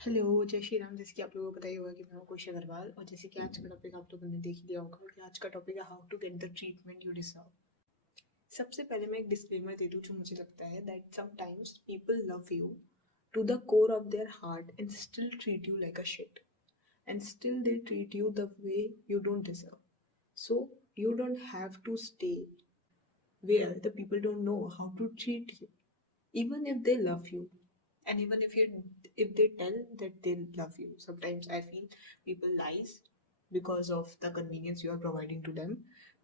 Hello, जय श्री राम। जैसे कि आप लोगों को पता ही होगा कि मैं हूँ खुशी अग्रवाल, और जैसे कि आज का टॉपिक आप लोगों ने देख ही लिया होगा कि आज का टॉपिक है how to get the treatment you deserve. सबसे पहले मैं एक डिस्क्लेमर दे दूँ जो मुझे लगता है that sometimes people love you to the core of their heart and still treat you like a shit, and still they treat you the way you don't deserve. So you don't have to stay where the people don't know how to treat you, even if they love you, and even if they tell that they love you. Sometimes I feel people lies because of the convenience you are providing to them,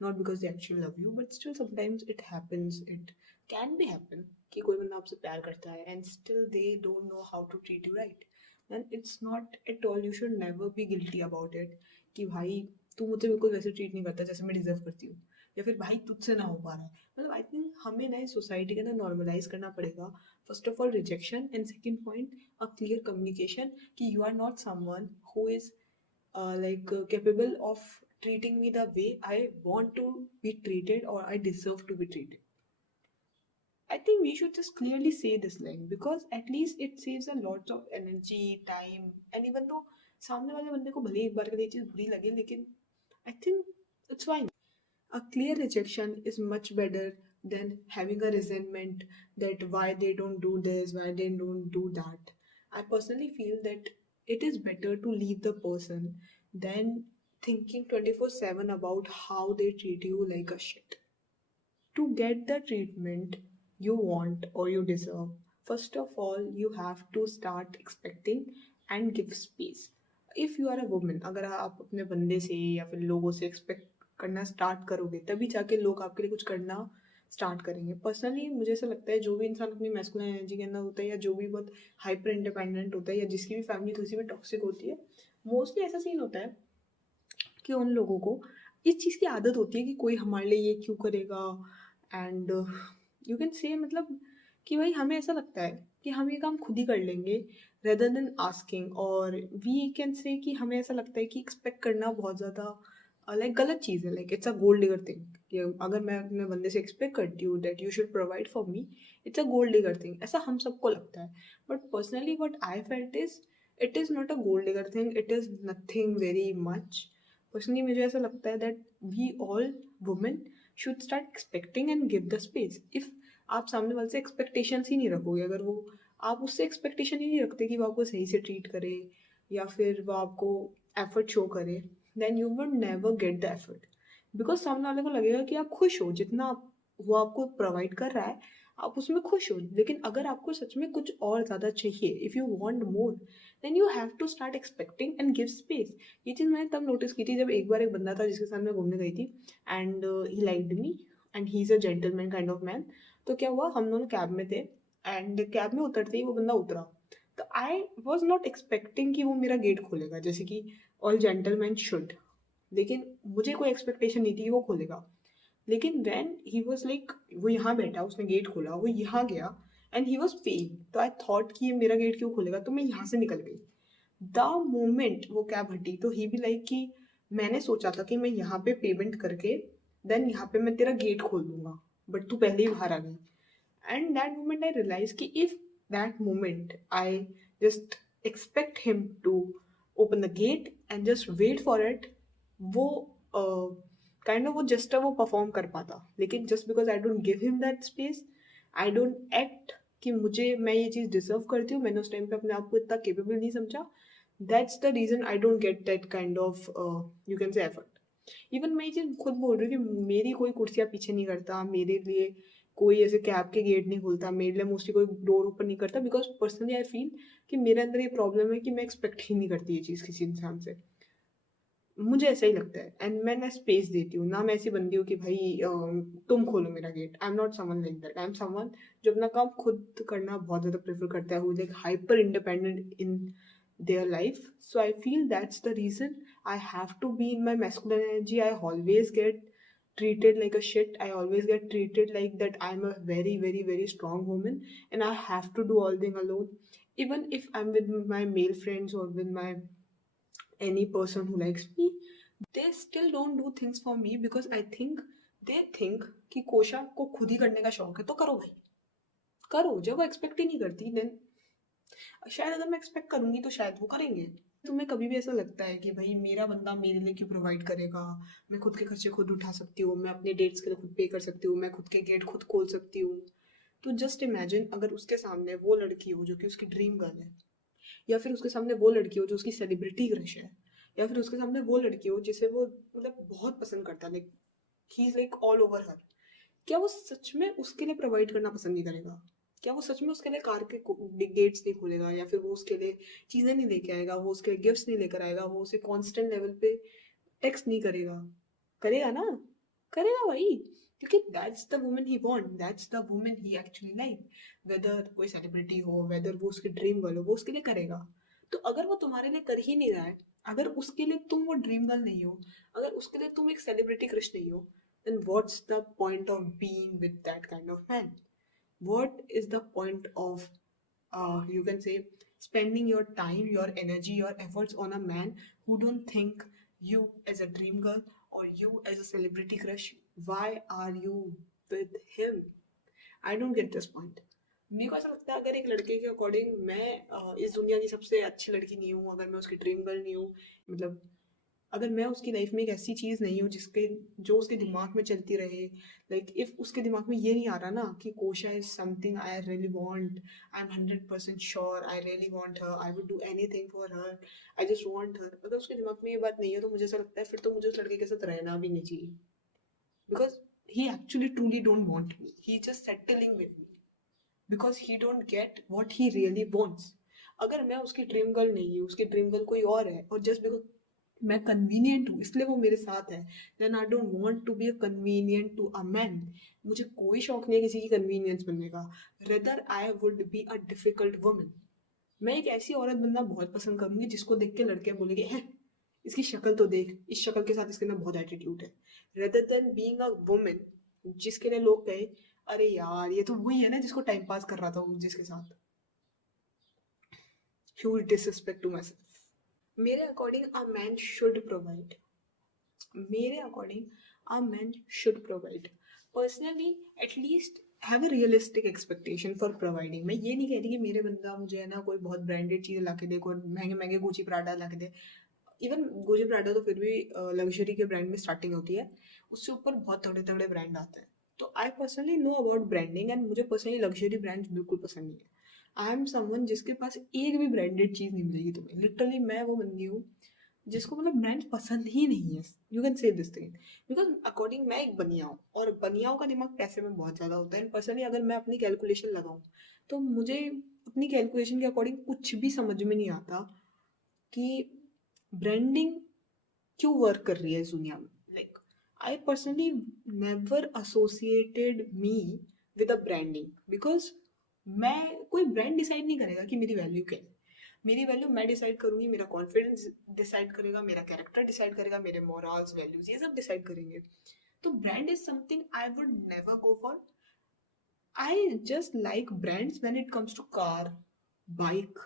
not because they actually love you. But still sometimes it happens, it can be happen कि कोई बंदा आपसे प्यार करता है and still they don't know how to treat you right. And it's not at all, you should never be guilty about it कि भाई तू मुझसे बिल्कुल वैसे ट्रीट नहीं करता जैसे मैं डिजर्व करती हूँ, या फिर भाई तुझसे ना हो पा रहा है। मतलब आई थिंक हमें ना सोसाइटी के अंदर नॉर्मलाइज करना पड़ेगा, first of all rejection, and second point a clear communication कि you are not someone who is like capable of treating me the way I want to be treated or I deserve to be treated. I think we should just clearly say this line because at least it saves a lot of energy, time, and even though सामने वाले बंदे को भले एक बार के लिए चीज़ बुरी लगे, लेकिन I think it's fine. A clear rejection is much better than having a resentment that why they don't do this, why they don't do that. I personally feel that it is better to leave the person than thinking 24/7 about how they treat you like a shit. To get the treatment you want or you deserve, first of all, you have to start expecting and give space. If you are a woman, अगर आप अपने बंदे से या फिर लोगों से expect करना स्टार्ट करोगे तभी जाके लोग आपके लिए कुछ करना स्टार्ट करेंगे। पर्सनली मुझे ऐसा लगता है जो भी इंसान अपनी मैस्कुलिन एनर्जी के अंदर होता है या जो भी बहुत हाइपर इंडिपेंडेंट होता है या जिसकी भी फैमिली थोड़ी सी भी टॉक्सिक होती है, मोस्टली ऐसा सीन होता है कि उन लोगों को इस चीज़ की आदत होती है कि कोई हमारे लिए ये क्यों करेगा। एंड यू कैन से मतलब कि भाई हमें ऐसा लगता है कि हम ये काम खुद ही कर लेंगे रेदर देन आस्किंग, और वी कैन से कि हमें ऐसा लगता है कि एक्सपेक्ट करना बहुत ज़्यादा लाइक गलत चीज़ है, like it's a gold digger thing कि अगर मैं अपने बंदे से एक्सपेक्ट करती हूँ that you should provide for me, it's a gold digger thing, ऐसा हम सबको लगता है। But personally what I felt is it is not a gold digger thing, it is nothing very much. Personally मुझे ऐसा लगता है that we all women should start expecting and give the space. If आप सामने वाले से expectations ही नहीं रखोगे, अगर वो आप उससे एक्सपेक्टेशन ही नहीं रखते कि वो आपको सही से ट्रीट करे या फिर वो आपको एफर्ट शो करे, then you would never get the effort. Because सामने वाले को लगेगा कि आप खुश हो जितना वो आपको प्रोवाइड कर रहा है, आप उसमें खुश हो। लेकिन अगर आपको सच में कुछ और ज़्यादा चाहिए, if you want more, then you have to start expecting and give space. ये चीज़ मैंने तब नोटिस की थी जब एक बार एक बंदा था जिसके साथ मैं घूमने गई थी, and he liked me and he is a gentleman kind of man. तो क्या हुआ, हम दोनों कैब में थे एंड कैब में उतरते ही वो बंदा उतरा। तो आई वॉज नॉट एक्सपेक्टिंग कि वो मेरा गेट खोलेगा जैसे कि ऑल जेंटलमैन शुड, लेकिन मुझे कोई एक्सपेक्टेशन नहीं थी कि वो खोलेगा। लेकिन वैन ही वॉज लाइक वो यहाँ बैठा, उसने गेट खोला, वो यहाँ गया एंड ही वॉज पेइंग, तो आई थॉट कि ये मेरा गेट क्यों खोलेगा, तो मैं यहाँ से निकल गई। द मोमेंट वो कैब हटी तो ही भी लाइक कि मैंने सोचा था कि मैं यहाँ पे पेमेंट करके देन यहाँ पे मैं तेरा गेट खोल दूंगा, बट तू पहले ही बाहर आ गई। And that moment I realize कि if that moment I just expect him to open the gate and just wait for it, वो काइंड ऑफ वो जस्ट वो परफॉर्म कर पाता। लेकिन just because I don't give him that space, I don't act कि मुझे मैं ये चीज़ डिजर्व करती हूँ, मैंने उस टाइम पे अपने आप को इतना केपेबल नहीं समझा, that's the reason I don't get that kind of you can से एफर्ट। इवन मैं ये चीज़ खुद बोल रही हूँ कि मेरी कोई कुर्सियाँ पीछे नहीं करता, मेरे लिए कोई ऐसे कैब के गेट नहीं खोलता, मेरे लिए मोस्टली कोई डोर ओपन नहीं करता, बिकॉज पर्सनली आई फील कि मेरे अंदर ये प्रॉब्लम है कि मैं एक्सपेक्ट ही नहीं करती ये चीज़ किसी इंसान से। मुझे ऐसा ही लगता है एंड मैं ना स्पेस देती हूँ, ना मैं ऐसी बंदी हूँ कि भाई तुम खोलो मेरा gate. I am not someone like that, I am someone जो अपना काम खुद करना बहुत ज़्यादा प्रेफर करता है, who like hyper independent in their life. So I feel that's the reason I have to be in my masculine energy. I always get treated like a shit. I always get treated like that I'm a very, very, very strong woman and I have to do all thing alone. Even if I'm with my male friends or with my any person who likes me, they still don't do things for me because I think they think कि कोशा को खुद ही करने का शौक है तो करो भाई, करो। जब वो एक्सपेक्ट ही नहीं करती देन शायद अगर मैं एक्सपेक्ट करूंगी तो शायद वो करेंगे। तुम्हें कभी भी ऐसा लगता है कि भाई मेरा बंदा मेरे लिए क्यों प्रोवाइड करेगा, मैं खुद के खर्चे खुद उठा सकती हूँ, मैं अपने डेट्स के लिए खुद पे कर सकती हूँ, मैं खुद के गेट खुद खोल सकती हूँ, तो जस्ट इमेजिन अगर उसके सामने वो लड़की हो जो कि उसकी ड्रीम गर्ल है, या फिर उसके सामने वो लड़की हो जो उसकी सेलिब्रिटी क्रश है, या फिर उसके सामने वो लड़की हो जिसे वो मतलब बहुत पसंद करता है, like he is like all over हर। क्या वो सच में उसके लिए प्रोवाइड करना पसंद नहीं करेगा? क्या वो सच में उसके लिए कार के गेट्स नहीं खोलेगा, या फिर वो उसके लिए चीज़ें नहीं लेके आएगा, वो उसके लिए गिफ्ट्स नहीं लेकर आएगा, वो उसे कांस्टेंट लेवल पे टेक्स्ट नहीं करेगा? करेगा ना, करेगा भाई, क्योंकि that's the woman he want, that's the woman he actually like. Whether कोई सेलिब्रिटी हो, वेदर वो उसकी ड्रीम गर्ल हो, वो उसके लिए करेगा। तो अगर वो तुम्हारे लिए कर ही नहीं रहा है, अगर उसके लिए तुम वो ड्रीम गर्ल नहीं हो, अगर उसके लिए तुम एक सेलिब्रिटी क्रश नहीं हो, then what's the point of being with that kind of man? What is the point of, you can say, spending your time, your energy, your efforts on a man who don't think you as a dream girl or you as a celebrity crush? Why are you with him? I don't get this point. मेरे को ऐसा लगता है अगर एक लड़के के according मैं इस दुनिया की सबसे अच्छी लड़की नहीं हूँ, अगर मैं उसकी ड्रीम गर्ल नहीं हूँ, मतलब अगर मैं उसकी लाइफ में एक ऐसी चीज़ नहीं हूँ जिसके जो उसके दिमाग में चलती रहे, लाइक इफ उसके दिमाग में ये नहीं आ रहा ना कि Kosha is something I really want, I am 100% sure I really want her, I would do anything for her, I just want her, अगर उसके दिमाग में ये बात नहीं है तो मुझे ऐसा लगता है फिर तो मुझे उस लड़के के साथ रहना भी नहीं चाहिए, because he actually truly don't want me, he just settling with me because he don't get what he really wants. अगर मैं उसकी ड्रीम गर्ल नहीं हूँ, उसकी ड्रीम गर्ल कोई और है, और जस्ट बिकॉज मैं कन्वीनियंट हूँ इसलिए वो मेरे साथ है, then I don't want to be a convenient to a man. मुझे कोई शौक नहीं है किसी की कन्वीनियंस बनने का, rather I would be a difficult woman. मैं एक ऐसी औरत बनना बहुत पसंद करूंगी जिसको देख के लड़के बोलेंगे हैं, इसकी शक्ल तो देख, इस शक्ल के साथ इसके अंदर बहुत एटीट्यूड है, rather than being a woman जिसके लिए लोग कहे अरे यार ये तो वही है ना जिसको टाइम पास कर रहा था जिसके साथ। ह्यूज डिसरिस्पेक्ट टू माई सेल्फ। मेरे according a man should provide, मेरे according a man should provide, personally at least have a realistic expectation for providing. मैं ये नहीं कह रही कि मेरे बंदा मुझे है ना कोई बहुत ब्रांडेड चीज़ ला के दे, कोई महंगे महंगे गुची प्राडा ला के दे। इवन गुची प्राडा तो फिर भी लग्जरी के ब्रांड में स्टार्टिंग होती है, उससे ऊपर बहुत तगड़े तगड़े ब्रांड आते हैं। तो I personally know about branding and मुझे पर्सनली लग्जरी ब्रांड्स बिल्कुल पसंद नहीं है। आई एम समवन जिसके पास एक भी ब्रांडेड चीज़ नहीं मिलेगी तुम्हें, लिटरली मैं वो बंदी हूँ जिसको मतलब ब्रांड पसंद ही नहीं है। यू कैन से दिस थिंग बिकॉज अकॉर्डिंग मैं एक बनिया हूँ और बनियाओं का दिमाग पैसे में बहुत ज़्यादा होता है, एंड पर्सनली अगर मैं अपनी कैलकुलेशन लगाऊँ तो मुझे अपनी कैलकुलेशन के अकॉर्डिंग कुछ भी समझ में नहीं आता कि ब्रांडिंग क्यों वर्क कर रही है इस दुनिया में। Like I personally never associated me with a branding because मैं, कोई ब्रांड डिसाइड नहीं करेगा कि मेरी वैल्यू क्या है। मेरी वैल्यू मैं डिसाइड करूंगी, मेरा कॉन्फिडेंस डिसाइड करेगा, मेरा कैरेक्टर डिसाइड करेगा, मेरे मोरल्स वैल्यूज ये सब डिसाइड करेंगे। तो brand is something I would never go for. I just like brands when it comes to car, bike,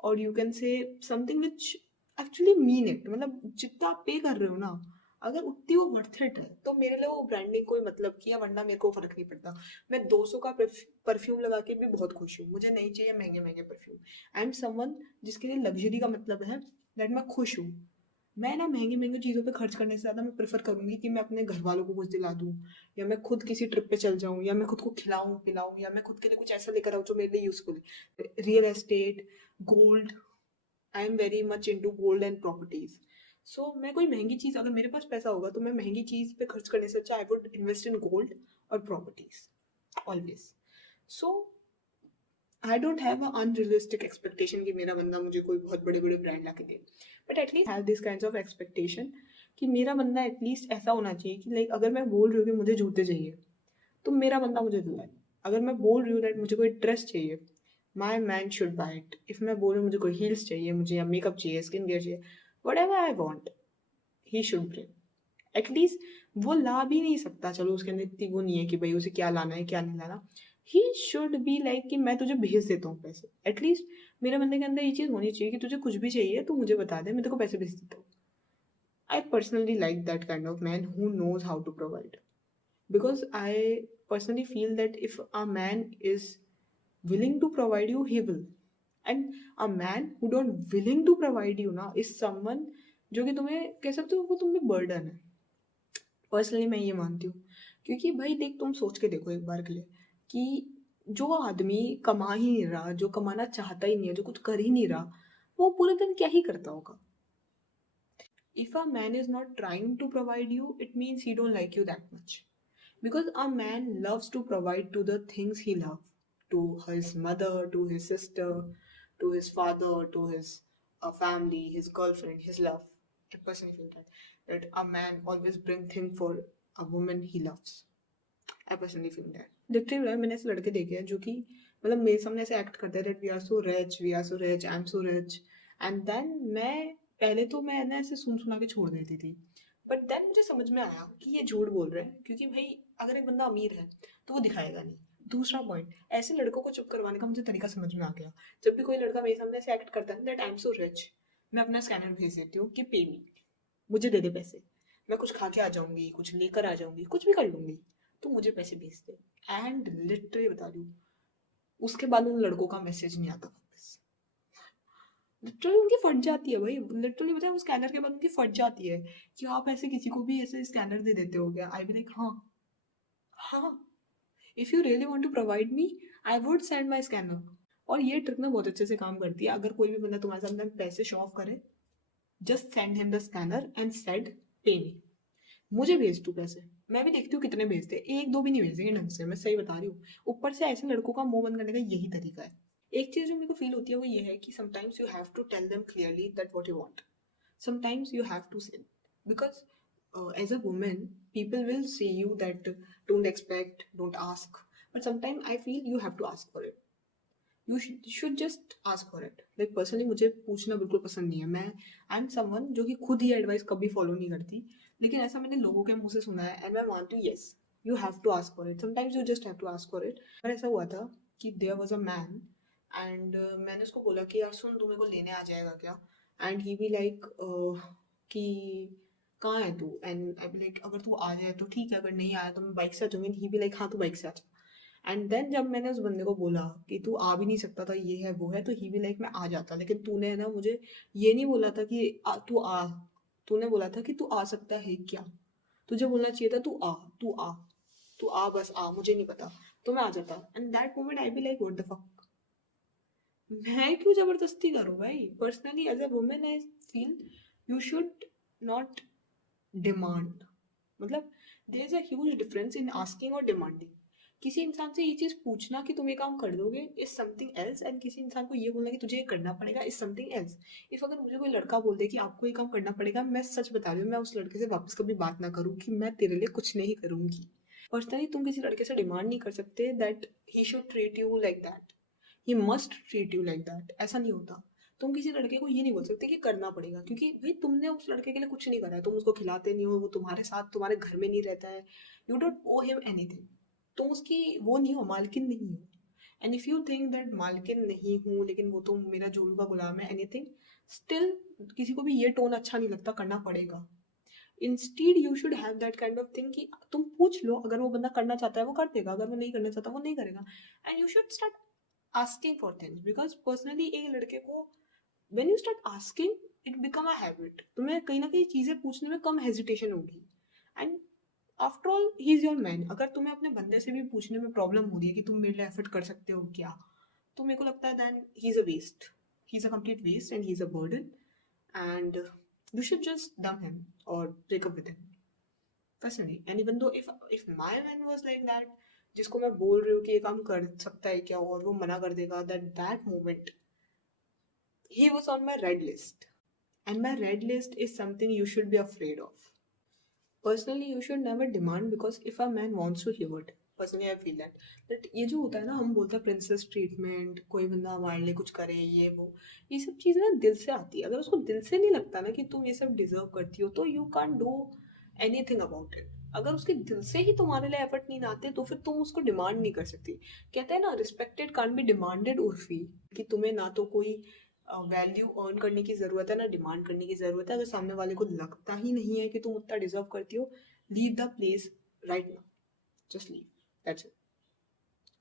और you can say something which actually mean it, मतलब जितना आप पे कर रहे हो ना, अगर उतनी वो वर्थ इट है तो मेरे लिए वो ब्रांडिंग कोई मतलब की है, वरना मेरे को फर्क नहीं पड़ता। मैं 200 का परफ्यूम लगा के भी बहुत खुश हूँ, मुझे नहीं चाहिए महंगे महंगे परफ्यूम। आई एम समवन जिसके लिए लग्जरी का मतलब है दैट मैं खुश हूँ। मैं ना महंगी महंगी चीज़ों पे खर्च करने से ज़्यादा मैं प्रेफर करूंगी कि मैं अपने घर वालों को कुछ दिला दूँ, या मैं खुद किसी ट्रिप पे चल जाऊँ, या मैं खुद को खिलाऊं पिलाऊं, या मैं खुद के लिए कुछ ऐसा लेकर आऊँ जो मेरे लिए यूजफुल है। Real estate, gold, I am very much into gold and properties. So मैं कोई महंगी चीज़, अगर मेरे पास पैसा होगा तो मैं महंगी चीज़ पे खर्च करने से अच्छा I would invest in gold और properties always. So I don't have a unrealistic expectation कि मेरा बंदा मुझे कोई बहुत बड़े बड़े ब्रांड ला के दे, but at least have this kind of expectation कि मेरा बंदा एटलीस्ट ऐसा होना चाहिए कि लाइक अगर मैं बोल रही हूँ कि मुझे जूते चाहिए तो मेरा बंदा मुझे दिलाए। अगर मैं बोल रही हूँ दैट मुझे कोई ड्रेस चाहिए, my man should buy it. If मैं बोल रही हूँ मुझे कोई हील्स चाहिए, मुझे या मेकअप चाहिए, स्किन केयर चाहिए, what ever I want he should bring. At least वो ला भी नहीं सकता, चलो उसके अंदर इतनी वो नहीं है कि भाई उसे क्या लाना है क्या नहीं लाना, ही शुड बी लाइक कि मैं तुझे भेज देता हूँ पैसे। एटलीस्ट मेरे बंदे के अंदर ये चीज़ होनी चाहिए कि तुझे कुछ भी चाहिए तो मुझे बता दे, मैं तेरे को पैसे भेज देता हूँ। I personally like that kind of man who knows how to provide, because I personally feel that if a man is willing to provide you, he will. And a man who don't willing to provide you ना is someone जो कि तुम्हें कह सकते हो वो तुम पे बर्डन है। पर्सनली मैं ये मानती हूँ, क्योंकि भाई देख तुम सोच के देखो एक बार के लिए कि जो आदमी कमा ही नहीं रहा, जो कमाना चाहता ही नहीं है, जो कुछ कर ही नहीं रहा, वो पूरे दिन क्या ही करता होगा। If a man is not trying to provide you, it means he don't like you that much. Because a man loves to provide to the things he loves, to his mother, to his sister, to his father, to his family, his girlfriend, his love. I personally feel that a man always bring things for a woman he loves. I personally feel that. Literally मैंने ऐसे लड़के देखे हैं जो कि मतलब मेरे सामने ऐसे एक्ट करते हैं that we are so rich, I am so rich, and then मैं पहले तो मैं ना ऐसे सुन सुना के छोड़ देती थी, बट देन मुझे समझ में आया कि ये झूठ बोल रहे हैं, क्योंकि भाई अगर एक बंदा अमीर है तो वो दिखाएगा नहीं। दूसरा पॉइंट, ऐसे लड़कों को चुप करवाने का मुझे तरीका समझ में आ गया। जब भी कोई लड़का मेरे सामने ऐसे एक्ट करता है that I am so rich, मैं अपना स्कैनर भेज देती हूँ कि पे मी, मुझे दे दे पैसे, मैं कुछ खा के आ जाऊंगी, कुछ लेकर आ जाऊंगी, कुछ भी कर लूंगी, तो मुझे पैसे भेज दे। एंड लिटरली बता रही हूँ, उसके बाद उन लड़कों का मैसेज नहीं आता वापस। लिटरली उनकी फट जाती है भाई, लिटरली बताया, वो स्कैनर के बाद उनकी फट जाती है कि आप ऐसे किसी को भी ऐसे स्कैनर दे देते हो क्या। आई बी लाइक हाँ, हाँ, if you really want to provide me I would send my scanner. और ये ट्रिक ना बहुत अच्छे से काम करती है। अगर कोई भी बंदा तुम्हारे सामने पैसे शो ऑफ करे, just send him the scanner and said पे मी, मुझे भेज तू पैसे, मैं भी देखती हूँ कितने भेजते हैं, एक दो भी नहीं भेजेंगे ढंग से, मैं सही बता रही हूँ। ऊपर से ऐसे लड़कों का मुंह बंद करने का यही तरीका है। एक चीज जो मेरे को फील होती है वो ये है कि sometimes you have to tell them clearly that what you want, sometimes you have to say, because as a women people will say you that don't expect, don't ask, but sometimes I feel you have to ask for it, you should just ask for it। like personally मुझे पूछना बिल्कुल पसंद नहीं है। मैं आई am someone जो कि खुद ही एडवाइस कभी फॉलो नहीं करती, लेकिन ऐसा मैंने लोगों के मुंह से सुना है एंड मैं मानती हूँ yes, you have to ask for it, sometimes you just have to ask for it. और ऐसा हुआ था कि there was a man and मैंने उसको बोला कि यार सुन, तू मेरे को लेने आ जाएगा क्या, एंड ही बी लाइक कि कहाँ है तू, एंड आई बी लाइक अगर तू आ जाए तो ठीक है, अगर नहीं आया तो मैं बाइक से आ जाऊंगी। ही बी लाइक हाँ तू बाइक से आ जा। एंड देन जब मैंने उस बंदे को बोला कि तू आ भी नहीं सकता था, ये है वो है, तो ही भी लाइक मैं आ जाता, लेकिन तूने ना मुझे ये नहीं बोला था कि तू आ, तूने बोला था कि तू आ सकता है क्या। तुझे बोलना चाहिए था तू आ, तू आ, तू आ, बस आ, मुझे नहीं पता, तो मैं आ जाता। And that moment I be like what the fuck, मैं क्यों जबरदस्ती करूं भाई। Personally as a women I feel you should not demand, मतलब there is a huge difference in asking और डिमांडिंग। किसी इंसान से ये चीज पूछना कि तुम ये काम कर दोगे इज समथिंग एल्स, एंड किसी इंसान को ये बोलना कि तुझे ये करना पड़ेगा इज समथिंग एल्स। इफ अगर मुझे कोई लड़का बोल दे कि आपको ये काम करना पड़ेगा, मैं सच बता रही हूँ, मैं उस लड़के से वापस कभी बात ना करूँ कि मैं तेरे लिए कुछ नहीं करूंगी। पर्सनली तुम किसी लड़के से डिमांड नहीं कर सकते that he should treat you like that, he must treat you like that, ऐसा नहीं होता। तुम किसी लड़के को ये नहीं बोल सकते कि करना पड़ेगा, क्योंकि भाई तुमने उस लड़के के लिए कुछ नहीं करा है, तुम उसको खिलाते नहीं हो, वो तुम्हारे साथ तुम्हारे घर में नहीं रहता है, you don't owe him anything, तुम उसकी वो नहीं हो, मालकिन नहीं हो। And if you think that मालकिन नहीं हूँ लेकिन वो तो मेरा जोड़ू का गुलाम है, एनीथिंग, स्टिल किसी को भी ये टोन अच्छा नहीं लगता, करना पड़ेगा। Instead you should have that kind of thing कि तुम पूछ लो, अगर वो बंदा करना चाहता है वो कर देगा, अगर वो नहीं करना चाहता वो नहीं करेगा। And you should start asking for things, because personally एक लड़के को when you start asking it become a habit, तुम्हें कहीं ना कहीं चीजें पूछने में कम हेजिटेशन होगी। And after all he is your man. अगर तुम्हें अपने बंदे से भी पूछने में प्रॉब्लम हो रही है कि तुम मेरे लिए एफर्ट कर सकते हो क्या, तो मेरे को लगता है then he is a waste, he is a complete waste and he is a burden, and you should just dump him or break up with him personally। and even though if my man was like that, जिसको मैं बोल रही हूँ कि ये काम कर सकता है क्या और वो मना कर देगा, that moment he was on my red list, and my red list is something you should be afraid of। Personally you should never demand, because if a man wants to hear it, personally I feel that ये जो होता है ना, हम बोलते हैं princess treatment, कोई बंदा हमारे लिए कुछ करे, ये वो, ये सब चीज़ें ना दिल से आती है। अगर उसको दिल से नहीं लगता ना कि तुम ये सब डिजर्व करती हो, तो you can't do anything about it. अगर उसके दिल से ही तुम्हारे लिए एफर्ट नहीं आते तो फिर तुम उसको डिमांड नहीं कर सकती। कहते हैं ना, respected can't be demanded Urfi, कि तुम्हें ना तो कोई वैल्यू अर्न करने की जरूरत है ना डिमांड करने की जरूरत है। अगर सामने वाले को लगता ही नहीं है कि तुम उतना डिजर्व करती हो, leave the place right now, just leave, that's it.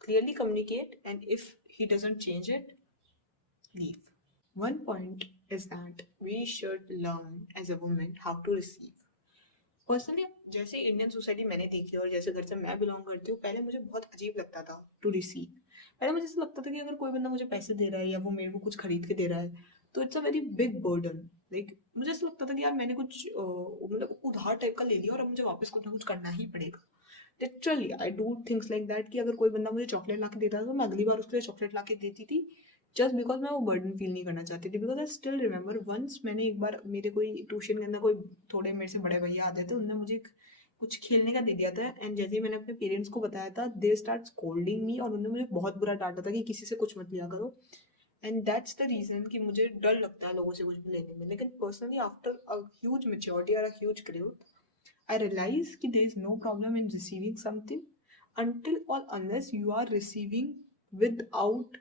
Clearly communicate, and if he doesn't change it, leave. One point is that we should learn as a woman how to receive. Personally जैसे Indian society मैंने देखी है और जैसे घर से मैं belong करती हूँ, पहले मुझे बहुत अजीब लगता था टू रिसीव. पहले मुझे ऐसा लगता था कि अगर कोई बंदा मुझे पैसे दे रहा है या वो मेरे को कुछ खरीद के दे रहा है तो it's a very big burden. Like मुझे ऐसा लगता था कि यार मैंने कुछ मतलब उधार टाइप का ले लिया और अब मुझे वापस कुछ ना कुछ करना ही पड़ेगा. Literally I do things like that कि अगर कोई बंदा मुझे चॉकलेट ला के देता था तो मैं अगली बार उसके लिए चॉकलेट ला के देती थी, जस्ट बिकॉज मैं वो बर्डन फील नहीं करना चाहती थी. Because I still remember once मैंने एक बार मेरे कोई ट्यूशन के अंदर कोई थोड़े मेरे से बड़े भैया आते थे, उन्होंने मुझे कुछ खेलने का दे दिया था एंड जैसे ही मैंने अपने पेरेंट्स को बताया था दे स्टार्ट स्कोल्डिंग मी और उन्होंने मुझे बहुत बुरा डांटा था कि किसी से कुछ मत लिया करो. एंड दैट्स द रीजन कि मुझे डर लगता है लोगों से कुछ भी लेने में. लेकिन personally after a huge maturity और a huge growth I realize कि there is no problem in receiving something until or unless you are receiving without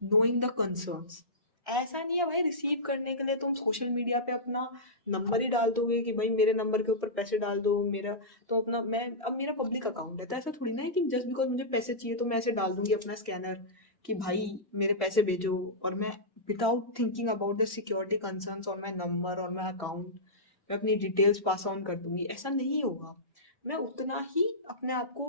knowing the concerns. ऐसा नहीं है भाई रिसीव करने के लिए तुम सोशल मीडिया पे अपना नंबर ही डाल दोगे कि भाई मेरे नंबर के ऊपर पैसे डाल दो मेरा. तो अपना मैं अब मेरा पब्लिक अकाउंट है तो ऐसा थोड़ी ना है कि जस्ट बिकॉज मुझे पैसे चाहिए तो मैं ऐसे डाल दूंगी अपना स्कैनर कि भाई मेरे पैसे भेजो. और मैं without thinking about the security concerns on my number और माई अकाउंट मैं अपनी डिटेल्स पास ऑन कर दूंगी. ऐसा नहीं होगा. मैं उतना ही अपने आप को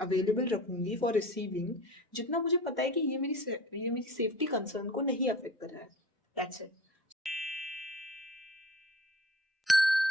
अवेलेबल रखूंगी फॉर रिसीविंग जितना मुझे पता है कि ये मेरी सेफ्टी कंसर्न को नहीं अफेक्ट कर रहा है. That's it.